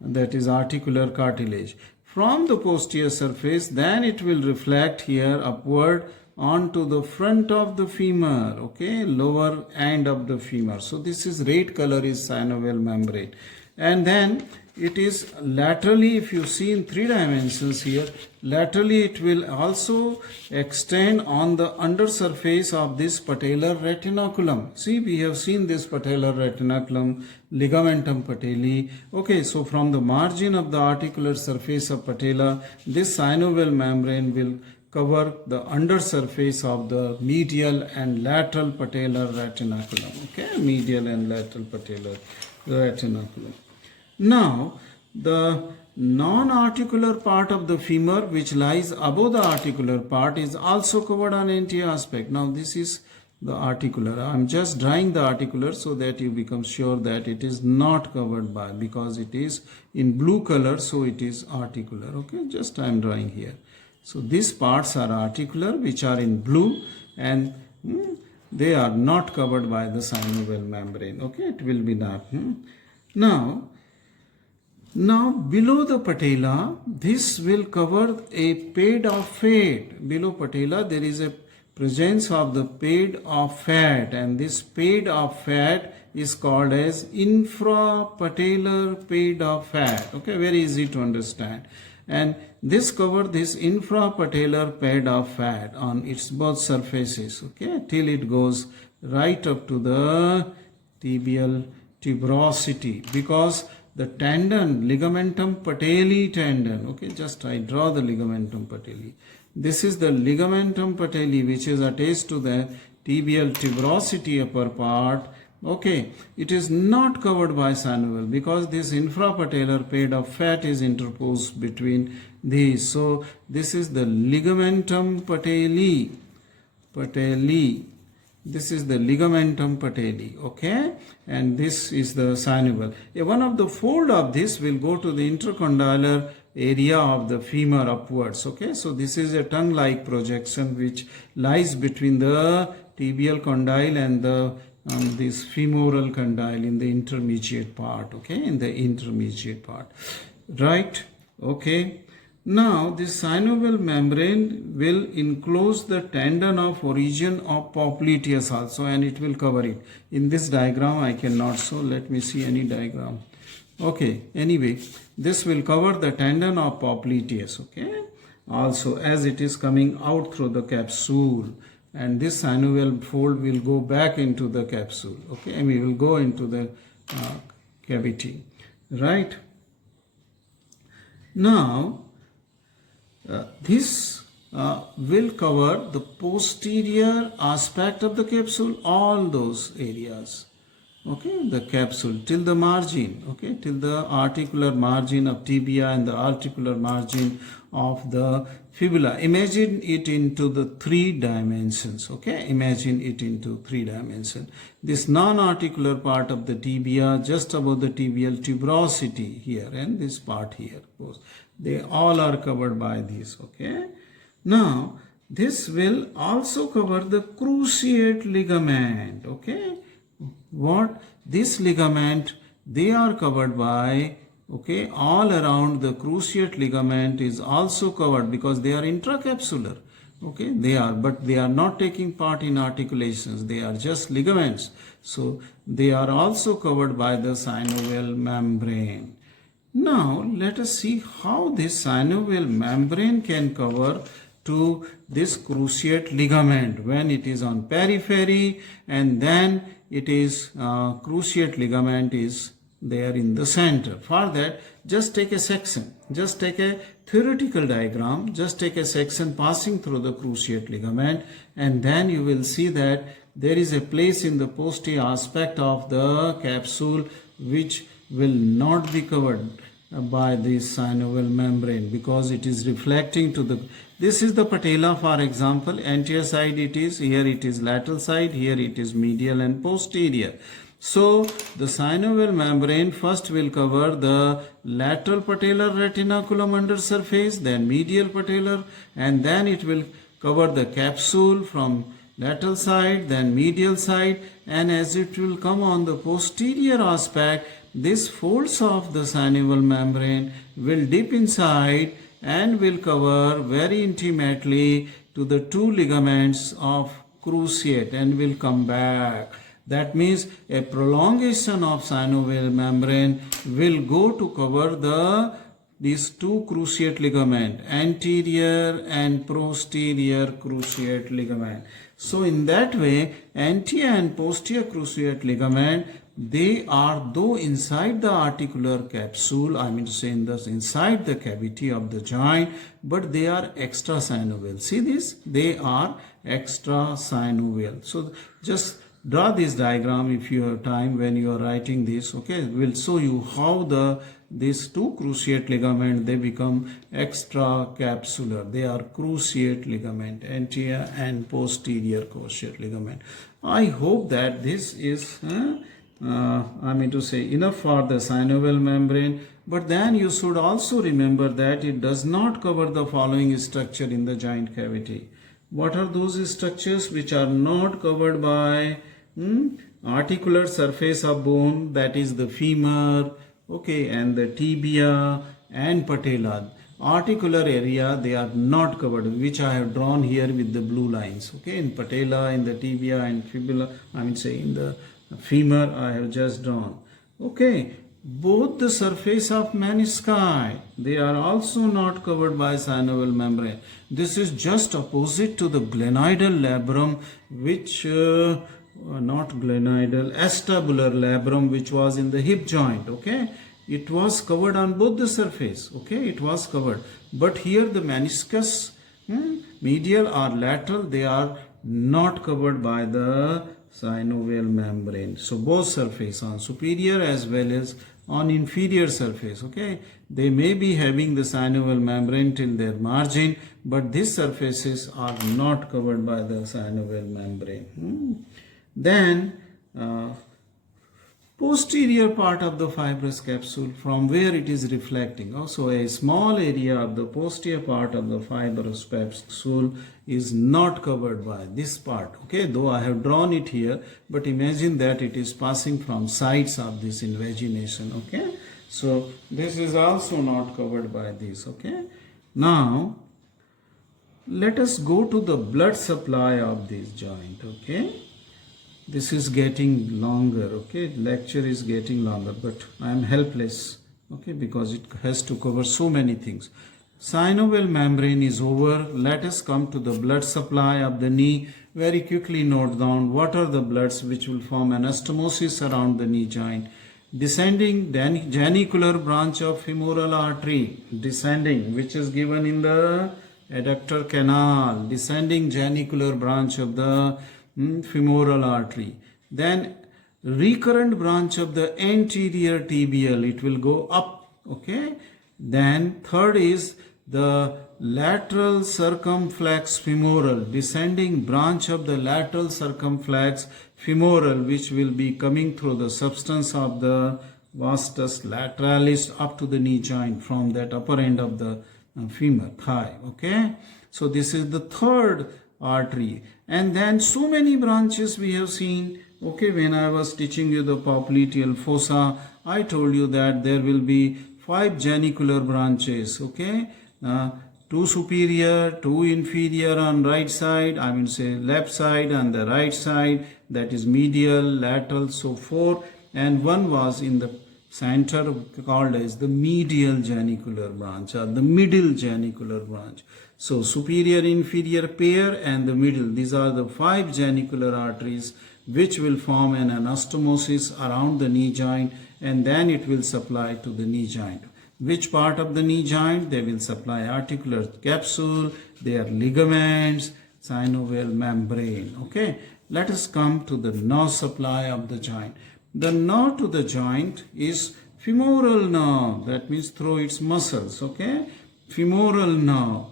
That is articular cartilage. From the posterior surface, then it will reflect here upward onto the front of the femur, okay, lower end of the femur. So this is red color is synovial membrane, and then it is laterally, if you see in 3 dimensions here, laterally it will also extend on the under surface of this patellar retinaculum. See, we have seen this patellar retinaculum, ligamentum patelli. Okay, so from the margin of the articular surface of patella, this synovial membrane will cover the under surface of the medial and lateral patellar retinaculum. Okay, medial and lateral patellar retinaculum. Now, the non-articular part of the femur, which lies above the articular part, is also covered on anterior aspect. Now, this is the articular. I am just drawing the articular so that you become sure that it is not covered by, because it is in blue color, so it is articular. Okay, just I am drawing here. So these parts are articular, which are in blue, and They are not covered by the synovial membrane. Okay, it will be not. Now below the patella, this will cover a pad of fat. Below patella, there is a presence of the pad of fat, and this pad of fat is called as infrapatellar pad of fat. Okay, very easy to understand. And this cover this infrapatellar pad of fat on its both surfaces. Okay, till it goes right up to the tibial tuberosity, because the tendon, ligamentum patelli tendon, okay, just I draw the ligamentum patelli. This is the ligamentum patelli which is attached to the tibial tuberosity upper part. Okay, it is not covered by synovial because this infrapatellar pad of fat is interposed between these. So this is the ligamentum patelli. This is the ligamentum patelli, okay, and this is the synovial. One of the fold of this will go to the intercondylar area of the femur upwards, okay. So this is a tongue-like projection which lies between the tibial condyle and the this femoral condyle in the intermediate part, okay, in the intermediate part, right, okay. Now this synovial membrane will enclose the tendon of origin of popliteus also, and it will cover it. In this diagram I cannot show, let me see any diagram. Okay, anyway, this will cover the tendon of popliteus, okay, also, as it is coming out through the capsule, and this synovial fold will go back into the capsule, okay, and we will go into the cavity, right. Now this will cover the posterior aspect of the capsule, all those areas, okay, the capsule till the margin, okay, till the articular margin of tibia and the articular margin of the fibula. Imagine it into the 3 dimensions, okay, imagine it into 3 dimensions. This non-articular part of the tibia just above the tibial tuberosity here, and this part here, they all are covered by this, okay. Now this will also cover the cruciate ligament, okay. What this ligament, they are covered by, okay, all around the cruciate ligament is also covered because they are intracapsular, okay, they are, but they are not taking part in articulations, they are just ligaments, so they are also covered by the synovial membrane. Now let us see how this synovial membrane can cover to this cruciate ligament when it is on periphery, and then it is cruciate ligament is there in the center. For that, just take a section, just take a theoretical diagram, just take a section passing through the cruciate ligament, and then you will see that there is a place in the posterior aspect of the capsule which will not be covered by this synovial membrane because it is reflecting to the, this is the patella, for example, anterior side it is, here it is lateral side, here it is medial and posterior. So the synovial membrane first will cover the lateral patellar retinaculum under surface, then medial patellar, and then it will cover the capsule from lateral side, then medial side, and as it will come on the posterior aspect, this folds of the synovial membrane will dip inside and will cover very intimately to the 2 ligaments of cruciate and will come back. That means a prolongation of synovial membrane will go to cover these 2 cruciate ligament, anterior and posterior cruciate ligament. So in that way, anterior and posterior cruciate ligament, they are though inside the articular capsule, I mean to say inside the cavity of the joint, but they are extra synovial. See this? They are extra synovial. So just draw this diagram if you have time when you are writing this, okay. Will show you how these 2 cruciate ligament, they become extra capsular. They are cruciate ligament, anterior and posterior cruciate ligament. I hope that this is I mean to say enough for the synovial membrane, but then you should also remember that it does not cover the following structure in the joint cavity. What are those structures which are not covered by articular surface of bone, that is the femur, okay, and the tibia and patella. Articular area, they are not covered, which I have drawn here with the blue lines, okay, in patella, in the tibia and fibula, in the femur I have just drawn, okay. Both the surface of menisci, they are also not covered by synovial membrane. This is just opposite to the glenoidal labrum, which not glenoidal, acetabular labrum, which was in the hip joint, okay. It was covered on both the surface, okay, it was covered. But here the meniscus, medial or lateral, they are not covered by the synovial membrane. So both surface, on superior as well as on inferior surface, okay, they may be having the synovial membrane till their margin, but these surfaces are not covered by the synovial membrane. Then posterior part of the fibrous capsule, from where it is reflecting. Also, a small area of the posterior part of the fibrous capsule is not covered by this part. Okay, though I have drawn it here, but imagine that it is passing from sides of this invagination. Okay, so this is also not covered by this. Okay, now let us go to the blood supply of this joint. Okay. This is getting longer, okay, lecture is getting longer, but I am helpless, okay, because it has to cover so many things. Synovial membrane is over. Let us come to the blood supply of the knee. Very quickly note down what are the bloods which will form anastomosis around the knee joint. Descending genicular branch of femoral artery, descending, which is given in the adductor canal, descending genicular branch of the femoral artery. Then recurrent branch of the anterior tibial, it will go up, okay. Then third is the lateral circumflex femoral, descending branch of the lateral circumflex femoral, which will be coming through the substance of the vastus lateralis up to the knee joint from that upper end of the femur, thigh, okay. So this is the third artery. And then so many branches we have seen, okay. When I was teaching you the popliteal fossa, I told you that there will be 5 genicular branches, okay. 2 superior, 2 inferior on right side, left side, and the right side, that is medial, lateral, so 4, and 1 was in the center called as the medial genicular branch or the middle genicular branch. So superior inferior pair and the middle, these are the 5 genicular arteries which will form an anastomosis around the knee joint, and then it will supply to the knee joint. Which part of the knee joint? They will supply articular capsule, their ligaments, synovial membrane. Okay, let us come to the nerve supply of the joint. The nerve to the joint is femoral nerve, that means through its muscles, okay. Femoral nerve,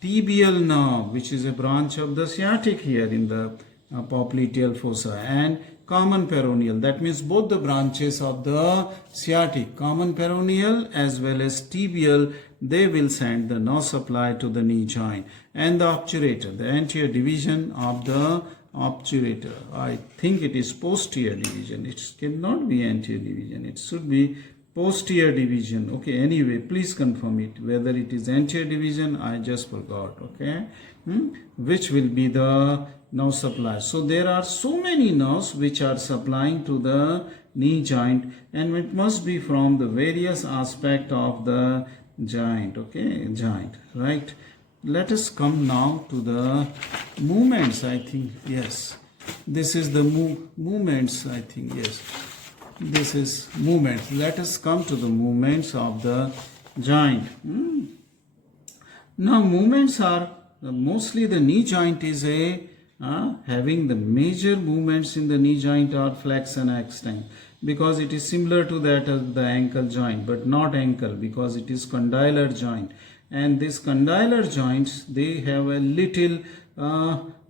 tibial nerve, which is a branch of the sciatic here in the popliteal fossa, and common peroneal, that means both the branches of the sciatic, common peroneal as well as tibial, they will send the nerve supply to the knee joint. And the obturator, the anterior division of the obturator, I think it is posterior division, it cannot be anterior division, it should be posterior division. Okay, anyway, please confirm it whether it is anterior division, I just forgot, okay. Which will be the nerve supply. So there are so many nerves which are supplying to the knee joint, and it must be from the various aspect of the joint, okay, joint, right. Let us come now to the movements. I think, yes, this is the movements, I think, yes, this is movements. Let us come to the movements of the joint. Now movements are mostly the knee joint is having the major movements in the knee joint are flex and extend, because it is similar to that of the ankle joint, but not ankle because it is condylar joint. And these condylar joints, they have a little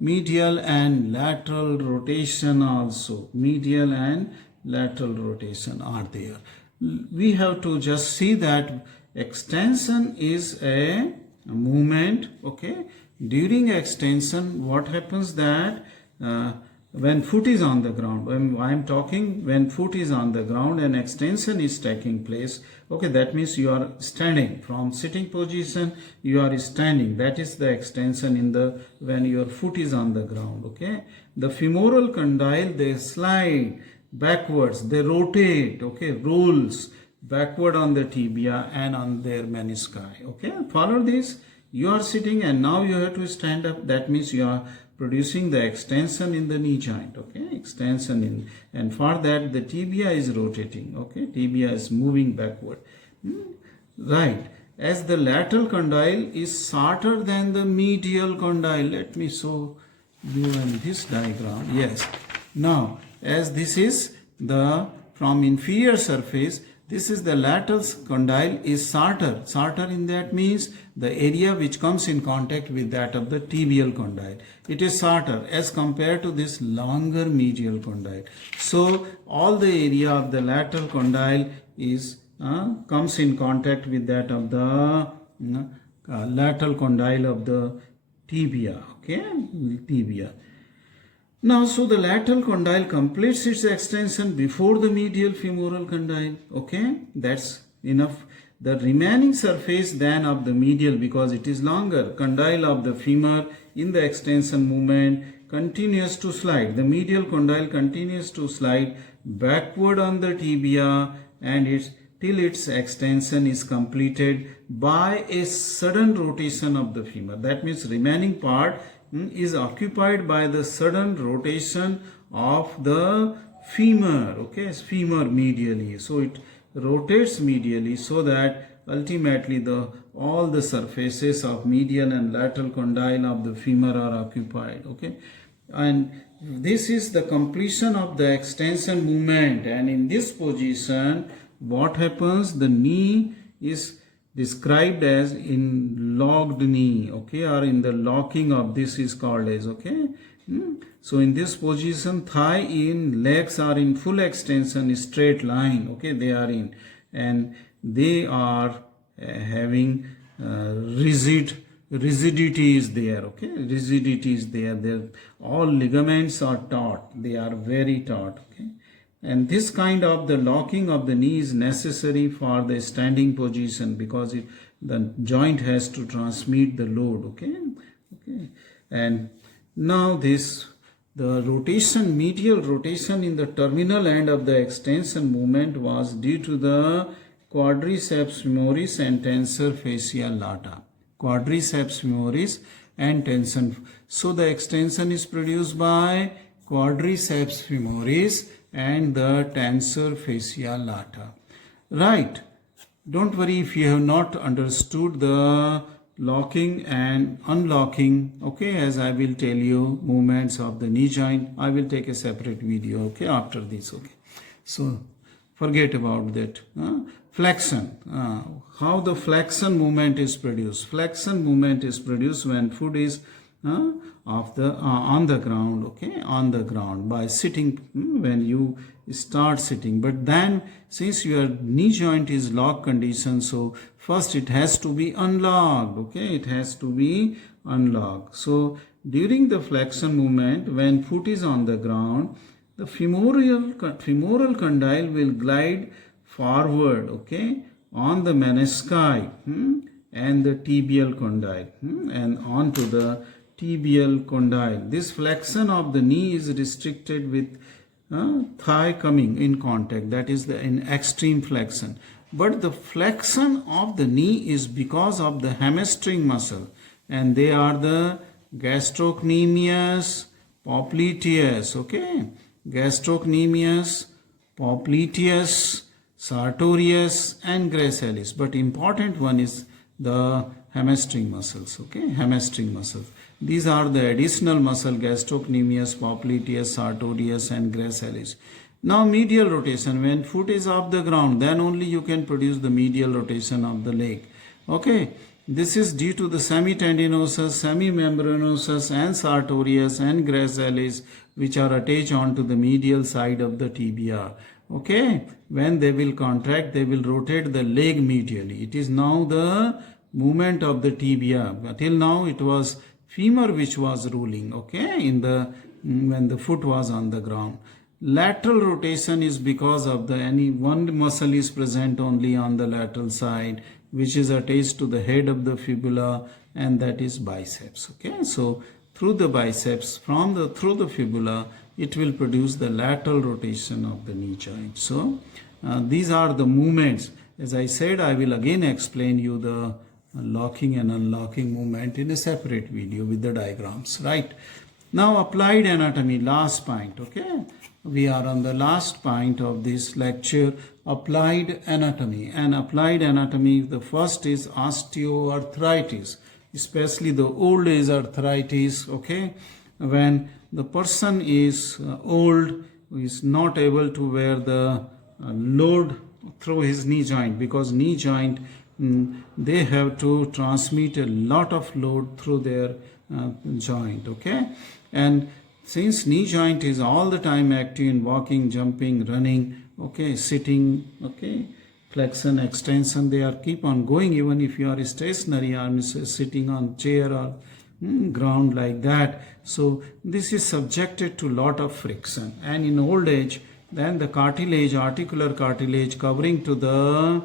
medial and lateral rotation also. Medial and lateral rotation are there. We have to just see that extension is a movement, okay. during extension, what happens that when foot is on the ground, when I am talking when foot is on the ground and extension is taking place, okay, that means you are standing. From sitting position, you are standing. That is the extension in the when your foot is on the ground, okay. The femoral condyle, they slide backwards, they rotate, okay, rolls backward on the tibia and on their menisci, okay. Follow this. You are sitting and now you have to stand up. That means you are producing the extension in the knee joint, okay, extension in, and for that the tibia is rotating, okay, tibia is moving backward. Right. As the lateral condyle is shorter than the medial condyle. Let me show you in this diagram. Yes. Now, as this is the from inferior surface, this is the lateral condyle is shorter. Shorter in that means the area which comes in contact with that of the tibial condyle. It is shorter as compared to this longer medial condyle. So all the area of the lateral condyle is comes in contact with that of the lateral condyle of the tibia. Okay, tibia. Now, so the lateral condyle completes its extension before the medial femoral condyle. Okay, that's enough. The remaining surface then of the medial, because it is longer, condyle of the femur in the extension movement continues to slide. The medial condyle continues to slide backward on the tibia and till its extension is completed by a sudden rotation of the femur. That means remaining part is occupied by the sudden rotation of the femur, okay, femur medially. So it rotates medially so that ultimately all the surfaces of medial and lateral condyle of the femur are occupied, okay. And this is the completion of the extension movement, and in this position what happens, the knee is described as in locked knee, okay, or in the locking of this is called as, okay. So in this position, thigh in, legs are in full extension, straight line, okay, they are in, and they are having rigidity is there, okay, rigidity is there. All ligaments are taut, they are very taut, okay. And this kind of the locking of the knee is necessary for the standing position because the joint has to transmit the load, okay. And now the rotation, medial rotation in the terminal end of the extension movement was due to the quadriceps femoris and tensor fascia lata. Quadriceps femoris and tensor. So the extension is produced by quadriceps femoris and the tensor fascia lata. Right. Don't worry if you have not understood the locking and unlocking, okay, as I will tell you movements of the knee joint. I will take a separate video, okay, after this, okay. So forget about that. Flexion. How the flexion movement is produced. Flexion movement is produced when foot is on the ground, okay, on the ground by sitting, when you start sitting. But then since your knee joint is locked condition, so first it has to be unlocked, okay, it has to be unlocked. So during the flexion movement, when foot is on the ground, the femoral condyle will glide forward, okay, on the menisci and the tibial condyle and onto the tibial condyle. This flexion of the knee is restricted with thigh coming in contact, that is in extreme flexion. But the flexion of the knee is because of the hamstring muscle, and they are the gastrocnemius popliteus, okay, gastrocnemius popliteus, sartorius and gracilis. But important one is the hamstring muscles, okay, hamstring muscles. These are the additional muscle, gastrocnemius, popliteus, sartorius and gracilis. Now medial rotation, when foot is off the ground, then only you can produce the medial rotation of the leg, okay. This is due to the semitendinosus, semimembranosus and sartorius and gracilis, which are attached onto the medial side of the tibia, okay. When they will contract, they will rotate the leg medially. It is now the movement of the tibia. Till now it was femur which was ruling, okay, in the when the foot was on the ground. Lateral rotation is because of the any one muscle is present only on the lateral side, which is attached to the head of the fibula, and that is biceps. Okay, so through the biceps, through the fibula, it will produce the lateral rotation of the knee joint. So these are the movements. As I said, I will again explain you the locking and unlocking movement in a separate video with the diagrams, right? Now applied anatomy, last point. Okay, we are on the last point of this lecture, applied anatomy. And applied anatomy, the first is osteoarthritis, especially the old age arthritis. Okay, when the person is old, is not able to wear the load through his knee joint, because knee joint they have to transmit a lot of load through their joint. Okay, and since knee joint is all the time active in walking, jumping, running, okay, sitting, okay, flexion, extension, they are keep on going even if you are stationary or sitting on chair or ground like that. So this is subjected to lot of friction, and in old age then the cartilage, articular cartilage covering to the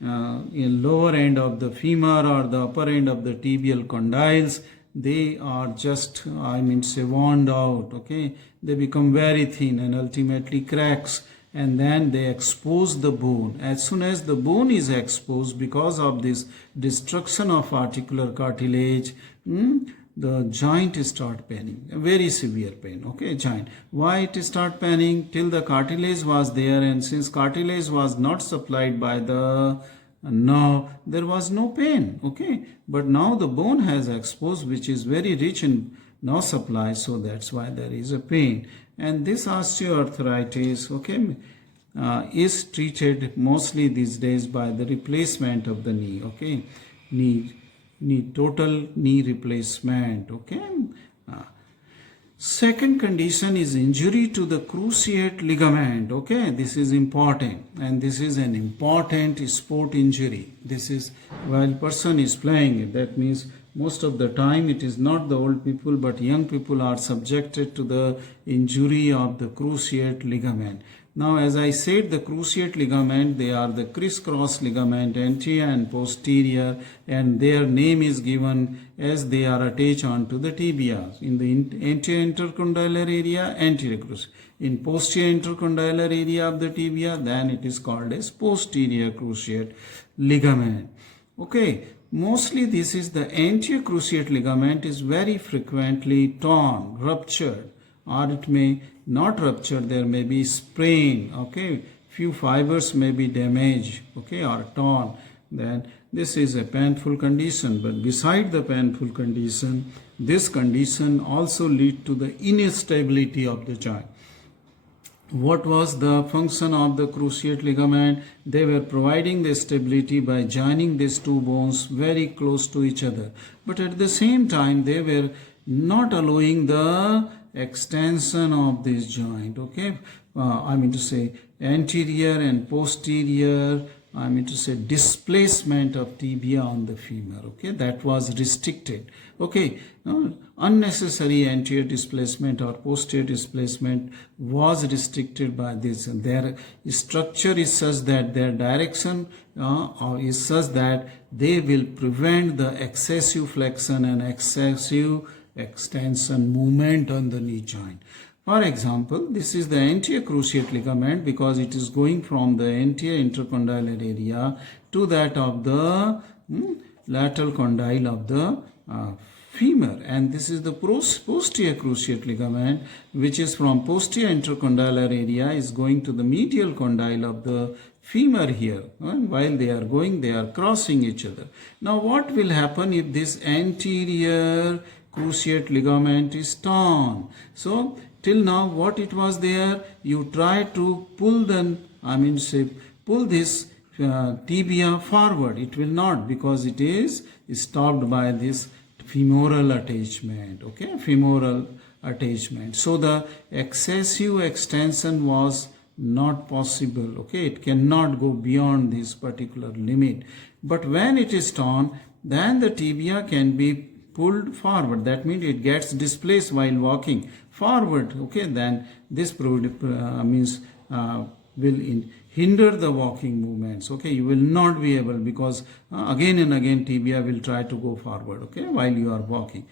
lower end of the femur or the upper end of the tibial condyles, they are just, worn out. Okay, they become very thin and ultimately cracks, and then they expose the bone. As soon as the bone is exposed because of this destruction of articular cartilage, the joint start paining, a very severe pain. Okay, joint. Why it start paining? Till the cartilage was there, and since cartilage was not supplied by the nerve, there was no pain. Okay, but now the bone has exposed, which is very rich in nerve supply, so that's why there is a pain. And this osteoarthritis, okay, is treated mostly these days by the replacement of the knee. Okay, total knee replacement. Okay, second condition is injury to the cruciate ligament. Okay, this is important, and this is an important sport injury. This is while person is playing it. That means most of the time it is not the old people but young people are subjected to the injury of the cruciate ligament. Now, as I said, the cruciate ligament, they are the crisscross ligament, anterior and posterior, and their name is given as they are attached onto the tibia. In the anterior intercondylar area, anterior cruciate. In posterior intercondylar area of the tibia, then it is called as posterior cruciate ligament. Okay, mostly this is the anterior cruciate ligament is very frequently torn, ruptured, or it may not rupture, there may be sprain. Okay, few fibers may be damaged, okay, or torn. Then this is a painful condition. But beside the painful condition, this condition also lead to the instability of the joint. What was the function of the cruciate ligament? They were providing the stability by joining these two bones very close to each other, but at the same time they were not allowing the extension of this joint. Okay, anterior and posterior, displacement of tibia on the femur. Okay, that was restricted. Okay, unnecessary anterior displacement or posterior displacement was restricted by this. Their structure is such that their direction is such that they will prevent the excessive flexion and excessive extension movement on the knee joint. For example, this is the anterior cruciate ligament because it is going from the anterior intercondylar area to that of the lateral condyle of the femur, and this is the posterior cruciate ligament which is from posterior intercondylar area is going to the medial condyle of the femur here. While they are going, they are crossing each other. Now what will happen if this anterior cruciate ligament is torn? So till now what it was there, you try to pull pull this tibia forward. It will not, because it is stopped by this femoral attachment. Okay, femoral attachment. So the excessive extension was not possible. Okay, it cannot go beyond this particular limit. But when it is torn, then the tibia can be pulled forward. That means it gets displaced while walking forward. Okay, then this means will hinder the walking movements. Okay, you will not be able, because again and again tibia will try to go forward, okay, while you are walking.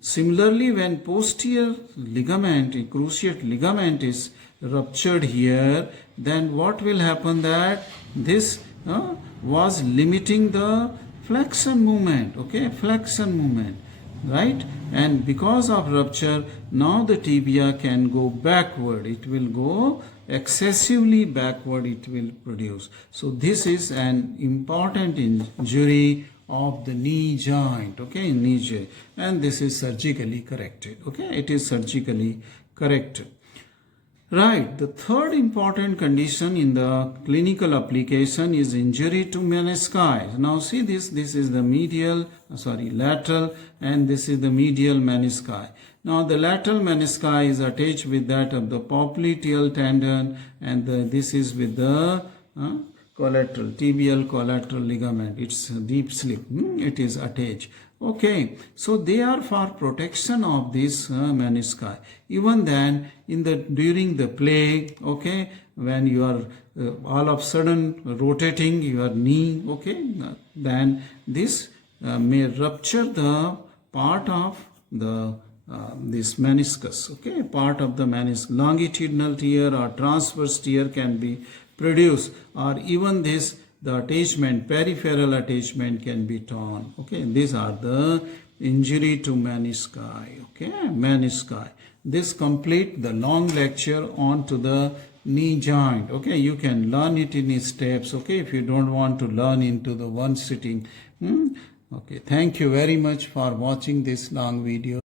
Similarly, when posterior ligament, cruciate ligament is ruptured here, then what will happen, that this was limiting the flexion movement, okay, flexion movement, right? And because of rupture, now the tibia can go backward. It will go excessively backward, it will produce. So this is an important injury of the knee joint, okay, knee joint, and this is surgically corrected, okay, it is surgically corrected. Right, the third important condition in the clinical application is injury to menisci. Now see this is the lateral, and this is the medial menisci. Now the lateral menisci is attached with that of the popliteal tendon, and this is with the tibial collateral ligament. It's a deep slip, it is attached. Okay, so they are for protection of this menisci. Even then, during the play, okay, when you are all of a sudden rotating your knee, okay, then this may rupture the part of the this meniscus, okay, part of the meniscus. Longitudinal tear or transverse tear can be produced, or even this, the attachment, peripheral attachment can be torn. Okay, these are the injury to menisci. Okay, menisci. This complete the long lecture on to the knee joint. Okay, you can learn it in steps. Okay, if you don't want to learn into the one sitting. Okay, thank you very much for watching this long video.